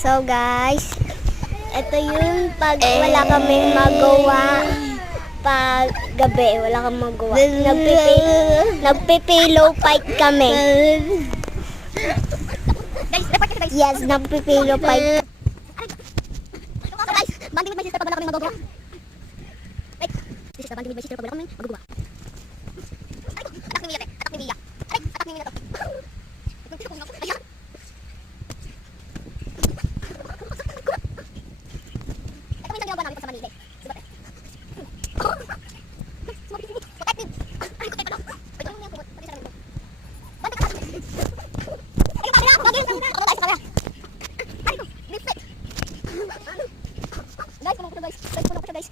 So guys, ito yung pag wala kaming magawa pag gabi, wala kang magawa. Nagpipillow fight kami. Yes, nagpipillow fight. So guys, banding with my sister pag wala kaming magagawa. Right, this is the banding with my sister pag wala kaming magagawa. Atak ni Mia, atak ni Mia. Atak ni Mia na to. Ayan. Ito minsan ginagawa namin pa sa Manila. Diba? Protective. Ay, ko tayo. Ito yung kumot. Pati sa namin ito. Banding ka. Ayun, kamera. Bagay yung kamera. Ano tayo sa kamera? Ay, ito. Lipstick. Guys, puno ko siya guys. Guys, puno ko siya guys.